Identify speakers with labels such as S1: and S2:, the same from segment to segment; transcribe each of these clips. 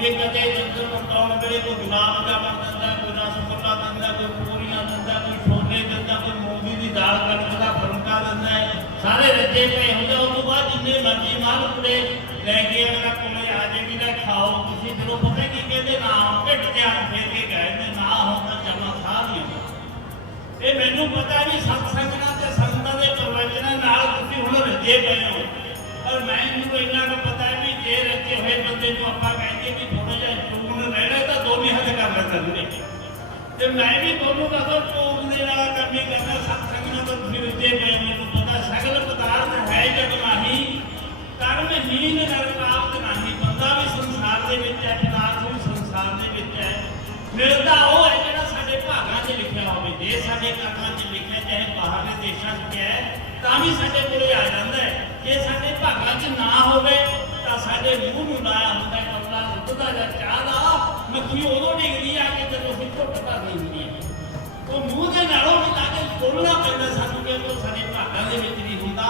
S1: ਜਿਵੇਂ ਕਦੇ ਚੰਦਰ ਪਕਾਉਣ ਵੇਲੇ ਕੋਈ ਗੁਲਾਬ ਜਾਮਨ ਦਿੰਦਾ ਕੋਈ ਰਸਗੁੱਲਾ ਦਿੰਦਾ, ਕੋਈ ਪੂਰੀਆਂ ਦਿੰਦਾ, ਕੋਈ ਛੋਲੇ ਦਿੰਦਾ, ਕੋਈ ਮੂੰਗੀ ਦੀ ਦਾਲ ਕਣਕ ਦਾ ਫੁਲਕਾ ਦਿੰਦਾ ਹੈ। ਸਾਰੇ ਰੱਜੇ ਪਏ ਹੁੰਦੇ ਉਸ ਤੋਂ ਬਾਅਦ ਜਿੰਨੇ ਮਰਜ਼ੀ ਮਾਲ ਕੁੜੇ ਲੈ ਕੇ ਅਗਲਾ ਕੋਲੇ ਆ ਜੇ ਵੀ ਨਾ ਖਾਓ। ਤੁਸੀਂ ਫਿਰ ਪਤਾ ਕੀ ਕਹਿੰਦੇ, ਨਾ ਢਿੱਡ ਤੇ ਹੱਥ ਫੇਰ ਕੇ ਕਹਿੰਦੇ ਨਾ ਹੁੰਦਾ ਜਮਾ ਖਾ ਨਹੀਂ ਇਹ ਮੈਨੂੰ ਪਤਾ ਵੀ ਸਤਸੰਗਾਂ ਤੇ ਸੰਤਾਂ ਦੇ ਪ੍ਰਵਚਨਾਂ ਨਾਲ ਤੁਸੀਂ ਹੁਣ ਰੱਜੇ ਪਏ ਹੋ। ਮੈਂ ਮੈਨੂੰ ਇੰਨਾ ਬੰਦੇ ਨੂੰ ਆਪਾਂ ਕਹਿੰਦੇ ਵੀ ਥੋੜਾ ਜਿਹਾ ਚੂਨ ਰਹਿਣਾ ਤਾਂ ਦੋਨੇ ਹੱਥ ਕਰ ਲੈਂਦੇ ਨੇ। ਤੇ ਮੈਂ ਵੀ ਤੁਹਾਨੂੰ ਕਦੋਂ ਚੂਨ ਦੇ ਨਾਲ ਕੰਮੀ ਕਰਨਾ ਸਤਸੰਗਾਂ ਤੋਂ ਤੁਸੀਂ ਰੱਜੇ ਪਏ ਮੈਨੂੰ ਪਤਾ ਸਗਲ ਪਦਾਰਥ ਹੈ ਜਗ ਮਾਹੀ ਕਰਮ ਹੀਨ ਨਰਕਾਪਤ ਨਹੀਂ, ਬੰਦਾ ਵੀ ਸੰਸਾਰ ਦੇ ਵਿੱਚ ਹੈ, ਪਦਾਰਥ ਵੀ ਸੰਸਾਰ ਦੇ ਵਿੱਚ ਹੈ। ਮਿਲਦਾ ਉਹ ਹੈ ਜਿਹੜਾ ਸਾਡੇ ਭਾਗਾਂ 'ਚ ਲਿਖਿਆ ਹੋਵੇ, ਜੇ ਸਾਡੇ ਕਰਮਾਂ 'ਚ ਲਿਖਿਆ ਚਾਹੇ ਬਾਹਰਲੇ ਦੇਸ਼ਾਂ 'ਚ ਹੈ ਤਾਂ ਵੀ ਸਾਡੇ ਕੋਲੇ ਆ ਜਾਂਦਾ ਹੈ। ਜੇ ਸਾਡੇ ਭਾਗਾਂ 'ਚ ਨਾ ਹੋਵੇ ਤਾਂ ਸਾਡੇ ਮੂੰਹ ਨੂੰ ਲਾਇਆ ਹੁੰਦਾ ਹੈ ਕਮਲਾ ਜਾਂ ਚਾਹ ਦਾ ਮੱਖੀ ਉਦੋਂ ਡਿੱਗਦੀ ਆ ਕਿ ਜਦੋਂ ਅਸੀਂ ਘੁੱਟ ਭਰਨੀ ਹੁੰਦੀ ਉਹ ਮੂੰਹ ਦੇ ਨਾਲੋਂ ਵੀ ਤਾਂ ਕਿ ਬੋਲਣਾ ਪੈਂਦਾ ਸਾਨੂੰ ਕਿ ਉਹ ਸਾਡੇ ਭਾਗਾਂ ਦੇ ਵਿੱਚ ਨਹੀਂ ਹੁੰਦਾ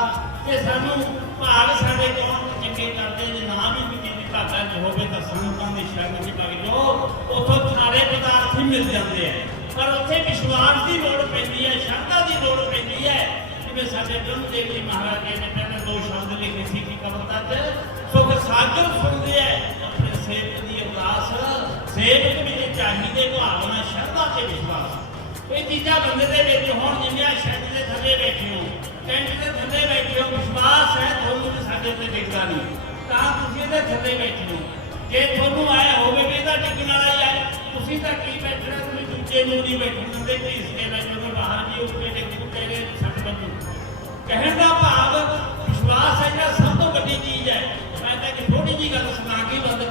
S1: ਤੇ ਸਾਨੂੰ ਭਾਗ ਸਾਡੇ ਕੋਲ ਚੰਗੇ ਕਰਦੇ ਜੇ ਨਾ ਵੀ ਕਿਸੇ ਦੇ ਭਾਗਾਂ 'ਚ ਹੋਵੇ ਤਾਂ ਸੰਤਾਂ ਦੀ ਸ਼ਰਨ 'ਚ ਲੱਗ ਜਾਓ ਉੱਥੋਂ ਸਾਰੇ ਪਦਾਰਥ ਹੀ ਮਿਲ ਜਾਂਦੇ ਆ। ਪਰ ਉੱਥੇ ਵਿਸ਼ਵਾਸ ਦੀ ਲੋੜ ਪੈਂਦੀ ਹੈ ਸ਼ਰਧਾ ਦੀ ਲੋੜ ਪੈਂਦੀ ਹੈ ਜਿਵੇਂ ਸਾਡੇ ਬ੍ਰਹਮ ਦੇਵ ਜੀ ਮਹਾਰਾਜ ਜੀ ਨੇ ਪਹਿਲੇ ਦੋ ਸ਼ਬਦ ਲਿਖੇ ਸੀ ਕਿ ਕਵਿਤਾ 'ਚ, ਸੁਖ ਸਾਗਰ ਸੁਣਦੇ ਆ ਅਰਦਾਸ ਵਿੱਚ ਚਾਹੀਦੇ ਭਾਵਨਾ ਸ਼ਰਧਾ ਤੇ ਵਿਸ਼ਵਾਸ ਇਹ ਚੀਜ਼ਾਂ ਬੰਦੇ ਦੇ ਵਿੱਚ ਹੋਣ ਜਿੰਨੀਆਂ ਸ਼ੈਡ ਦੇ ਥੱਲੇ ਬੈਠੇ ਹੋ ਟੈਂਟ ਦੇ ਥੱਲੇ ਬੈਠੇ ਹੋ ਵਿਸ਼ਵਾਸ ਹੈ ਤੁਹਾਨੂੰ ਕਿ ਸਾਡੇ ਤੇ ਡਿੱਗਦਾ ਨਹੀਂ ਤਾਂ ਤੁਸੀਂ ਇਹਦੇ ਥੱਲੇ ਬੈਠੇ ਹੋ ਜੇ ਤੁਹਾਨੂੰ ਆਇਆ ਹੋਵੇ ਵੀ ਇਹਦਾ ਡਿੱਗਣ ਵਾਲਾ ਹੀ ਹੈ ਤੁਸੀਂ ਤਾਂ ਕੀ ਬੈਠਣਾ ਤੁਸੀਂ ਦੂਜੇ ਨੂੰ ਨਹੀਂ ਬੈਠਣ ਦਿੰਦੇ ਕਿ ਇਸ ਦੇ ਨਾਲ ਜਦੋਂ ਬਾਹਰ ਵੀ ਉੱਤੇ ਡਿੱਗ ਤੇਰੇ ਸੱਟ ਵੱਜੂ ਕਹਿਣ ਦਾ ਭਾਵ ਵਿਸ਼ਵਾਸ ਹੈ ਜਿਹੜਾ ਸਭ ਤੋਂ ਵੱਡੀ ਚੀਜ਼ ਹੈ। ਮੈਂ ਤਾਂ ਕਿ ਥੋੜੀ ਜੀ ਗੱਲ ਸੁਣਾ ਕੇ ਬੰਦ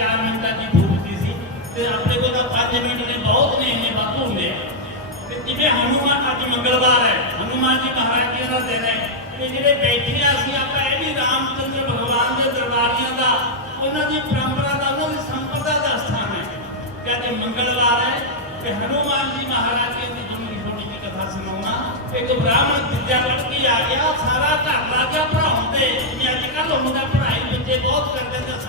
S1: 4 ਮਿੰਟਾਂ ਦੀ ਫੂਕਤੀ ਸੀ ਤੇ ਆਪਣੇ ਕੋਲ ਤਾਂ 5 ਮਿੰਟ ਨੇ ਬਹੁਤ ਨੇ, ਇੰਨੇ ਵਾਧੂ ਹੁੰਦੇ ਆ। ਤੇ ਜਿਵੇਂ ਹਨੂਮਾਨ ਅੱਜ ਮੰਗਲਵਾਰ ਹੈ, ਹਨੂਮਾਨ ਜੀ ਮਹਾਰਾਜ ਜੀ ਦਾ ਦਿਨ ਹੈ, ਤੇ ਜਿਹੜੇ ਬੈਠੇ ਆ ਅਸੀਂ ਆਪਾਂ ਇਹ ਵੀ ਰਾਮਚੰਦਰ ਭਗਵਾਨ ਦੇ ਦਰਬਾਰੀਆਂ ਦਾ, ਉਹਨਾਂ ਦੀ ਪਰੰਪਰਾ ਦਾ, ਉਹਨਾਂ ਦੀ ਸੰਪਰਦਾ ਦਾ ਸਥਾਨ ਹੈ। ਕਿ ਅੱਜ ਮੰਗਲਵਾਰ ਹੈ, ਤੇ ਹਨੂਮਾਨ ਜੀ ਮਹਾਰਾਜ ਜੀ ਦੀ ਜਿੰਨੀ ਛੋਟੀ ਜਿਹੀ ਕਥਾ ਸੁਣਾਉਣਾ, ਇੱਕ ਬ੍ਰਾਹਮਣ ਵਿਦਿਆ ਪੜ੍ਹ ਕੇ ਆ ਗਿਆ, ਸਾਰਾ ਘਰ ਲੱਗ ਗਿਆ ਪੜ੍ਹਾਉਣ ਤੇ ਜਿਵੇਂ ਅੱਜ ਕੱਲ੍ਹ ਹੁੰਦਾ ਪੜ੍ਹਾਈ ਬੱਚੇ ਬਹੁਤ ਕਰਦੇ ਤੇ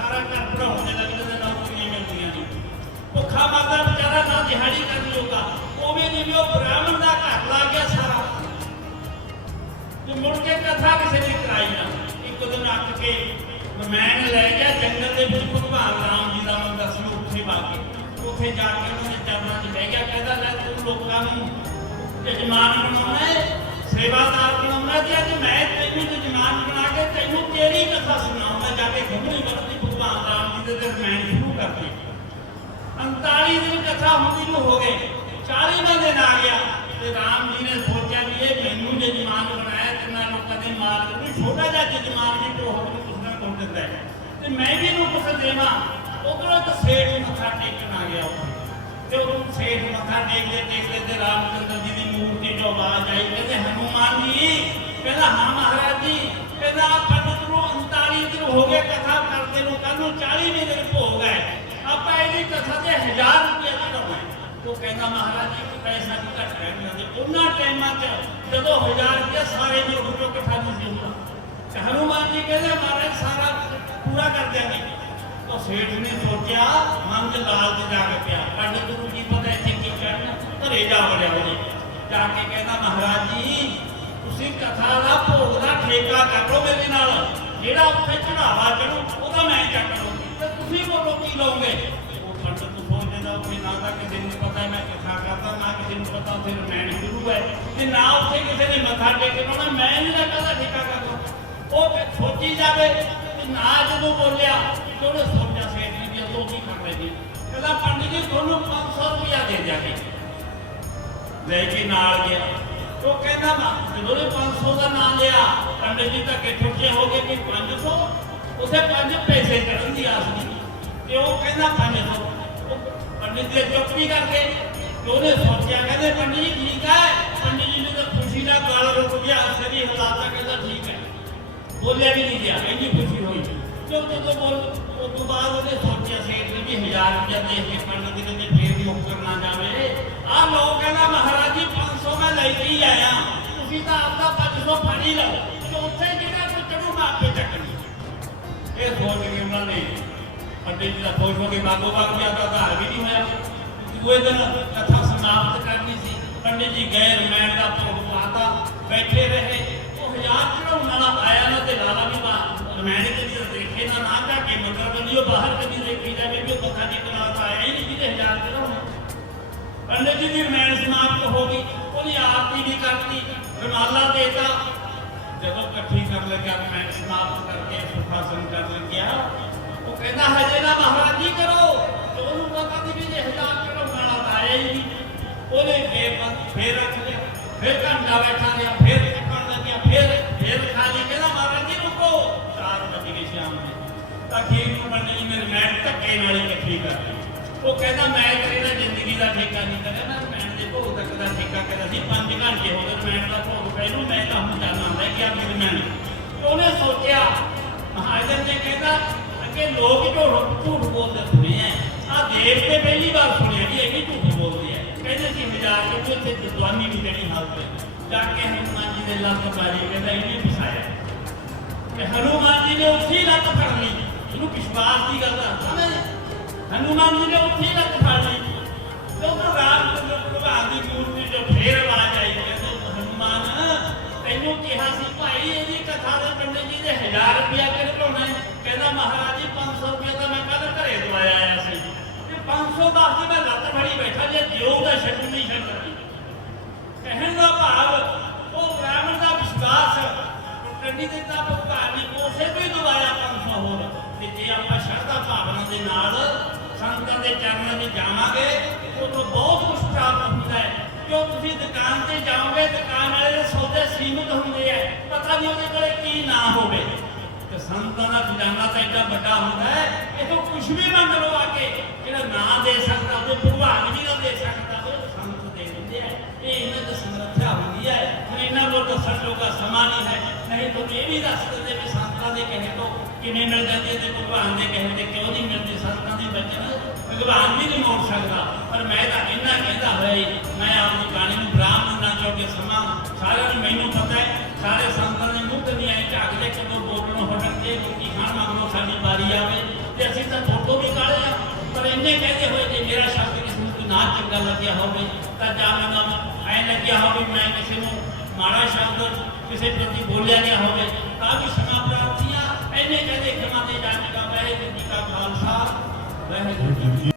S1: ਦਿਹਾੜੀ ਕਰਨ ਜੋਗਾ। ਉਵੇਂ ਜਿਵੇਂ ਉਹ ਬ੍ਰਾਹਮਣ ਦਾ ਘਰ ਲੱਗ ਗਿਆ ਸਾਰਾ। ਤੇ ਮੁੜ ਕੇ ਕਥਾ ਕਿਸੇ ਨੇ ਕਰਾਈ ਨਾ। ਇੱਕ ਦਿਨ ਅੱਕ ਕੇ ਮੈਨ ਲੈ ਗਿਆ, ਜੰਗਲ ਦੇ ਵਿੱਚ ਭਗਵਾਨ ਰਾਮ ਜੀ ਦਾ ਮੰਦਰ ਸੀ, ਉੱਥੇ ਪਾ ਕੇ ਉੱਥੇ ਜਾ ਕੇ ਉਹਨੇ ਚਰਨਾਂ 'ਚ ਬਹਿ ਗਿਆ, ਕਹਿੰਦਾ, ਲੈ ਤੂੰ ਲੋਕਾਂ ਨੂੰ ਜਜਮਾਨ ਬਣਾਉਣਾ ਹੈ ਸੇਵਾਦਾਰ ਬਣਾਉਣਾ ਤੇ ਅੱਜ ਮੈਂ ਤੈਨੂੰ ਜਜਮਾਨ ਬਣਾ ਕੇ ਤੈਨੂੰ ਤੇਰੀ ਕਥਾ ਸੁਣਾਉਂਦਾ, ਜਾ ਕੇ ਘੁੰਮਣੀ ਵਰਤੀ ਭਗਵਾਨ ਰਾਮ ਜੀ ਦੇ ਦਰਮਿਆਨ ਸ਼ੁਰੂ ਕਰਦੀ 39 ਕਥਾ ਹੁੰਦੀ ਨੂੰ ਹੋ ਗਏ। 40ਵਾਂ ਦਿਨ ਆ ਗਿਆ। ਤੇ ਰਾਮ ਜੀ ਨੇ ਸੋਚਿਆ ਵੀ ਇਹ ਮੈਨੂੰ ਜਜਮਾਨ ਬਣਾਇਆ ਤੇ ਲੋਕਾਂ ਦੇ ਮਾਲਕ ਨੂੰ ਛੋਟਾ ਜਿਹਾ ਜਜਮਾਨ ਵੀ ਕੋਹਰ ਨੂੰ ਕੁਛ ਨਾ ਕੁਛ ਦਿੰਦਾ ਹੈ। ਤੇ ਮੈਂ ਵੀ ਇਹਨੂੰ ਕੁਛ ਦੇਵਾਂ। ਉਧਰੋਂ ਇੱਕ ਸੇਠ ਮੱਥਾ ਟੇਕਣ ਆ ਗਿਆ ਤੇ ਉਹ ਸੇਠ ਮੱਥਾ ਟੇਕਦੇ ਟੇਕਦੇ ਤੇ ਰਾਮਚੰਦਰ ਜੀ ਦੀ ਮੂਰਤੀ ਤੋਂ ਆਵਾਜ਼ ਆਈ। ਕਹਿੰਦੇ, ਹਨੂਮਾਨ ਜੀ, ਕਹਿੰਦਾ, ਹਾਂ ਮਹਾਰਾਜ ਜੀ, ਕਹਿੰਦਾ ਪੰਡਤ ਨੂੰ 39 ਦਿਨ ਹੋ ਗਏ ਕਥਾ ਕਰਦੇ ਨੂੰ। ਕੱਲ ਨੂੰ 40ਵੇਂ ਦਿਨ ਭੋਗ ਹੈ ਕਥਾ ਤੇ 1000 ਰੁਪਏ ਚੜਾਉਣਾ ਉਹ ਕਹਿੰਦਾ, ਮਹਾਰਾਜ ਜੀ, ਪੈਸਾ ਨਹੀਂ ਘੱਟ ਰਹਿਣਾ ਤੇ ਉਹਨਾਂ ਟਾਈਮਾਂ 'ਚ ਜਦੋਂ 1000 ਰੁਪਏ ਸਾਰੇ ਜੋੜ ਜੋ ਇਕੱਠਾ ਨਹੀਂ ਸੀ ਹਨੂਮਾਨ ਜੀ ਕਹਿੰਦੇ, ਮਹਾਰਾਜ, ਸਾਰਾ ਪੂਰਾ ਕਰ ਦਿਆਂਗੇ। ਉਹ ਸੇਠ ਨੇ ਸੋਚਿਆ ਮਨ ਦੇ ਲਾਲ ਤੇ ਜਾ ਕੇ ਪਿਆ। ਪੰਡਤ ਨੂੰ ਕੀ ਪਤਾ ਇੱਥੇ ਕੀ ਕਰਨਾ ਘਰੇ ਜਾ ਵੜਿਆ ਉਹਨੇ ਜਾ। ਕੇ ਕਹਿੰਦਾ, ਮਹਾਰਾਜ ਜੀ, ਤੁਸੀਂ ਕਥਾ ਦਾ ਭੋਗ ਦਾ ਠੇਕਾ ਕਰ ਲਓ ਮੇਰੇ ਨਾਲ। ਜਿਹੜਾ ਉੱਥੇ ਚੜਾਵਾ ਚੜੂ ਉਹਦਾ ਮੈਂ ਚੱਕ ਲਊਂ ਤੇ ਤੁਸੀਂ ਬੋਲੋ, ਕੀ ਲਓਗੇ? ਨਾ ਤਾਂ ਕਿਸੇ ਨੂੰ ਪਤਾ, ਮੈਂ ਕਥਾ ਕਰਦਾ, ਨਾ ਕਿਸੇ ਨੂੰ ਪਤਾ, ਉੱਥੇ ਰਮੈਣ ਸ਼ੁਰੂ ਹੈ। ਤੇ ਨਾ ਉੱਥੇ ਕਿਸੇ ਨੇ ਮੱਥਾ ਟੇਕਣਾ ਮੈਂ ਨਹੀਂ ਦਾ ਠੇਕਾ ਕਰਦਾ। ਉਹ ਫਿਰ ਸੋਚੀ ਜਾਵੇ ਤੇ ਨਾ ਜਦੋਂ ਬੋਲਿਆ ਤੇ ਉਹਨੇ ਸੋਚਿਆ ਸੇਠ ਨੇ ਵੀ ਉਹ ਕੀ ਕਰ ਰਹੇ ਕਹਿੰਦਾ, ਪੰਡਿਤ ਜੀ, ਤੁਹਾਨੂੰ 500 ਰੁਪਇਆ ਦੇ ਦਿਆਂਗੇ। ਲੈ ਕੇ ਨਾਲ ਗਿਆ। ਉਹ ਕਹਿੰਦਾ, ਮਾ, ਜਦੋਂ ਇਹ 500 ਦਾ ਨਾਮ ਲਿਆ, ਪੰਡਿਤ ਜੀ ਧੱਕੇ ਕਿ ਠੁੱਕੇ ਹੋ ਗਏ ਕਿ 500 ਉਸੇ ਪੰਜ ਪੈਸੇ ਕੱਢਣ ਦੀ ਆਸ ਨਹੀਂ ਤੇ ਉਹ ਕਹਿੰਦਾ 500 ਉਹ ਚੁੱਪ ਨਹੀਂ ਕਰਦੇ ਉਹਨੇ ਸੋਚਿਆ, ਕਹਿੰਦੇ ਪੰਡਿਤ ਜੀ ਠੀਕ ਹੈ ਪੰਡਿਤ ਜੀ ਨੇ ਤਾਂ ਖੁਸ਼ੀ ਦਾ ਗਾਲ ਰੁਕ ਗਿਆ ਸਰੀ ਹਲਾਤਾ ਕਹਿੰਦਾ ਠੀਕ ਹੈ ਬੋਲਿਆ ਵੀ ਨਹੀਂ ਗਿਆ, ਇੰਨੀ ਖੁਸ਼ੀ ਹੋਈ। ਕਿਉਂ ਜਦੋਂ ਬੋਲ ਉਸ ਤੋਂ ਬਾਅਦ ਉਹਨੇ ਸੋਚਿਆ ਸੇਠ ਨੇ ਵੀ 1000 ਰੁਪਇਆ ਦੇ ਕੇ ਪੰਡਤ ਜੀ ਨੇ ਫੇਰ ਮੁੱਕਰ ਨਾ ਜਾਵੇ। ਆਹ ਲੋਕ ਕਹਿੰਦਾ, ਮਹਾਰਾਜ ਜੀ 500 ਮੈਂ ਲੈ ਕੇ ਆਇਆ। ਤੁਸੀਂ ਤਾਂ ਆਪਦਾ 500 ਫੜ ਹੀ ਲਓ, ਤੇ ਉੱਥੇ ਜਿਹੜੇ ਆਪੇ ਚੱਕਣੀ। ਇਹ ਸੋਚ ਕੇ ਉਹਨਾਂ ਨੇ ਪੰਡਿਤ ਜੀ ਦਾ ਖੁਸ਼ ਹੋ ਕੇ ਬਾਗੋ ਬਾਗ ਗਿਆ ਤਾਂ ਆਧਾਰ ਵੀ ਨਹੀਂ ਹੋਇਆ। ਦੂਏ ਦਿਨ ਕਥਾ ਸਮਾਪਤ ਕਰਨੀ ਸੀ। ਪੰਡਿਤ ਜੀ ਗਏ ਰਮੈਣ ਦਾ ਭੋਗ ਪਾਤਾ, ਬੈਠੇ ਰਹੇ। ਉਹ ਹਜ਼ਾਰ ਚੜਾਉਣ ਵਾਲਾ ਆਇਆ ਨਾ ਤੇ ਲਾਲਾ ਵੀ ਬਾ ਰਮੈਣ ਦੇ ਜੀ ਦੇਖੇ ਨਾ ਨਾ ਜਾ ਕੇ ਮੰਦਰ ਬੰਦੀ, ਉਹ ਬਾਹਰ ਕਦੀ ਦੇਖੀ ਜਾਵੇ ਵੀ ਉਹ ਕਥਾ ਦੀ ਆਇਆ ਹੀ ਨਹੀਂ ਜਿਹਦੇ ਹਜ਼ਾਰ ਚੜਾਉਣ ਪੰਡਿਤ ਜੀ ਦੀ ਰਮੈਣ ਸਮਾਪਤ ਹੋ ਗਈ। ਉਹਦੀ ਆਰਤੀ ਵੀ ਕਰਤੀ। ਰਮਾਲਾ ਦੇਤਾ। ਜਦੋਂ ਇਕੱਠੀ ਕਰਨ ਲੱਗਿਆ ਮੈਂ ਸਮਾਪਤ ਕਰਕੇ ਸੁਖਾਸਨ ਕਰਨ ਲੱਗਿਆ, ਉਹ ਕਹਿੰਦਾ ਹੈ ਉਹਨੇ ਫੇਰ ਫੇਰ ਰੱਖ ਲਿਆ, ਫੇਰ ਘੰਟਾ ਬੈਠਾ ਰਿਹਾ, ਫੇਰ ਚੱਕਣ ਲੱਗਿਆ, ਫੇਰ ਫੇਰ ਖਾਲੀ ਕਹਿੰਦਾ, ਮਹਾਰਾਜ ਜੀ, ਰੁਕੋ। 4 ਵਜੇ ਗਏ ਸ਼ਾਮ ਦੇ। ਤਾਂ ਖੀਰ ਨੂੰ ਬੰਦੇ ਜੀ ਮੇਰੇ ਮੈਂ ਧੱਕੇ ਨਾਲ ਇਕੱਠੀ ਕਰ ਲਈ ਉਹ ਕਹਿੰਦਾ, ਮੈਂ ਤੇਰੇ ਨਾਲ ਜ਼ਿੰਦਗੀ ਦਾ ਠੇਕਾ ਨਹੀਂ ਕਰਿਆ, ਮੈਂ ਮੈਂ ਦੇ ਭੋਗ ਤੱਕ ਦਾ ਠੇਕਾ ਕਰਿਆ ਸੀ 5 ਘੰਟੇ ਹੋ ਗਏ ਮੈਂ ਦਾ ਭੋਗ ਪੈ ਮੈਂ ਤਾਂ ਹੁਣ ਜਾਣਾ ਲੈ ਗਿਆ ਮੇਰੇ ਮੈਂ ਉਹਨੇ ਸੋਚਿਆ ਮਹਾਜਨ ਨੇ ਕਹਿੰਦਾ, ਅੱਗੇ ਲੋਕ ਝੂਠ ਝੂਠ ਬੋਲਦੇ ਸੁਣੇ ਆ ਆ ਦੇਵ ਤੇ ਪਹਿਲੀ ਵਾਰ ਸੁਣਿਆ। ਆ ਕਹਿੰਦੇ ਕੇ ਉੱਥੇ ਜਵਾਨੀ ਵੀ ਦੇਣੀ ਹਾਲਤ ਹੈ, ਜਾ ਕੇ ਹਨੂਮਾਨ ਜੀ ਦੇ ਲੱਤ ਮਾਰੀ ਕਹਿੰਦਾ ਇਹ ਨਹੀਂ ਫਸਾਇਆ। ਕਿ ਹਨੂਮਾਨ ਜੀ ਨੇ ਉੱਥੇ ਲੱਤ ਫੜ ਲਈ। ਇਹਨੂੰ ਵਿਸ਼ਵਾਸ ਦੀ ਗੱਲ ਦੱਸਦਾ ਮੈਂ ਸੰਤਾਂ ਦੇ ਚਰਨਾਂ 'ਚ ਜਾਵਾਂਗੇ ਉਦੋਂ ਬਹੁਤ ਕੁਝ ਪ੍ਰਾਪਤ ਹੁੰਦਾ ਹੈ। ਕਿਉਂ ਤੁਸੀਂ ਦੁਕਾਨ ਤੇ ਜਾਓਗੇ, ਦੁਕਾਨ ਵਾਲੇ ਦੇ ਸੌਦੇ ਸੀਮਿਤ ਹੁੰਦੇ ਆ। ਪਤਾ ਨਹੀਂ ਉਹਦੇ ਕੋਲੇ ਕੀ ਨਾ ਹੋਵੇ। ਤੇ ਸੰਤਾਂ ਦਾ ਖਜ਼ਾਨਾ ਤਾਂ ਐਡਾ ਵੱਡਾ ਹੁੰਦਾ ਹੈ ਇਹ ਕੁਝ ਵੀ ਮੰਗ ਲਓ ਆ ਕੇ, ਜਿਹੜਾ ਨਾ ਦੇ ਸਕਦਾ ਉਹ ਭਗਵਾਨ ਵੀ ਨਾ ਦੇ ਸਕਦਾ, ਉਹ ਸੰਤ ਦੇ ਦਿੰਦੇ ਆ। ਇਹ ਇਹਨਾਂ ਦੀ ਸਮਰੱਥਾ ਹੁੰਦੀ ਹੈ, ਹੁਣ ਇਹਨਾਂ ਕੋਲ ਦੱਸਣ ਲੋਕਾਂ ਸਮਾਂ ਨਹੀਂ ਹੈ। ਨਹੀਂ ਤਾਂ ਇਹ ਵੀ ਦੱਸ ਦਿੰਦੇ ਵੀ ਸੰਤਾਂ ਦੇ ਕਹੇ ਤੋਂ ਕਿਵੇਂ ਮਿਲ ਜਾਂਦੀ ਤੇ ਭਗਵਾਨ ਦੇ ਕਹੇ ਤੇ ਕਿਉਂ ਨਹੀਂ ਮਿਲਦੀ। ਸਕਦਾ। ਪਰ ਮੈਂ ਤਾਂ ਇੰਨਾ ਕਹਿੰਦਾ ਹੋਇਆ ਹੀ ਮੈਂ ਆਪਣੀ ਬਾਣੀ ਨੂੰ ਬ੍ਰਾਹਮਣ ਨਾ ਚੋਕੇ ਸਮਾਂ। ਸਾਰਿਆਂ ਨੂੰ ਮੈਨੂੰ ਪਤਾ ਹੈ, ਸਾਰੇ ਸੰਤਾਂ ਦੇ ਮੁਕਤ ਨਹੀਂ ਆਏ ਝਾਕਦੇ ਕਦੋਂ ਬੋਲਣੋਂ ਹਟਣਗੇ ਰੋਟੀ ਖਾਣ ਮਗਰੋਂ ਸਾਡੀ ਵਾਰੀ ਆਵੇ। ਤੇ ਅਸੀਂ ਤਾਂ ਫੋਟੋ ਵੀ ਕਾਲੇ ਆ ਪਰ ਇੰਨੇ ਕਹਿੰਦੇ ਹੋਏ ਜੇ ਮੇਰਾ ਸ਼ਬਦ ਕਿਸੇ ਨੂੰ ਨਾ ਚੰਗਾ ਲੱਗਿਆ ਹੋਵੇ, ਤਾਂ ਜਾਂ ਮੈਨੂੰ ਐ ਲੱਗਿਆ ਹੋਵੇ, ਮੈਂ ਕਿਸੇ ਨੂੰ ਮਾੜਾ ਸ਼ਬਦ ਕਿਸੇ ਪ੍ਰਤੀ ਬੋਲਿਆ ਗਿਆ ਹੋਵੇ। ਤਾਂ ਵੀ ਸਮਾਂ ਪ੍ਰਾਪਤੀਆਂ ਇੰਨੇ ਕਹਿੰਦੇ ਖਿਮਾ ਦੇ ਜਾਣੇ ਦਾ ਵਾਹਿਗੁਰੂ ਜੀ ਕਾ ਖਾਲਸਾ, ਵਾਹਿਗੁਰੂ ਜੀ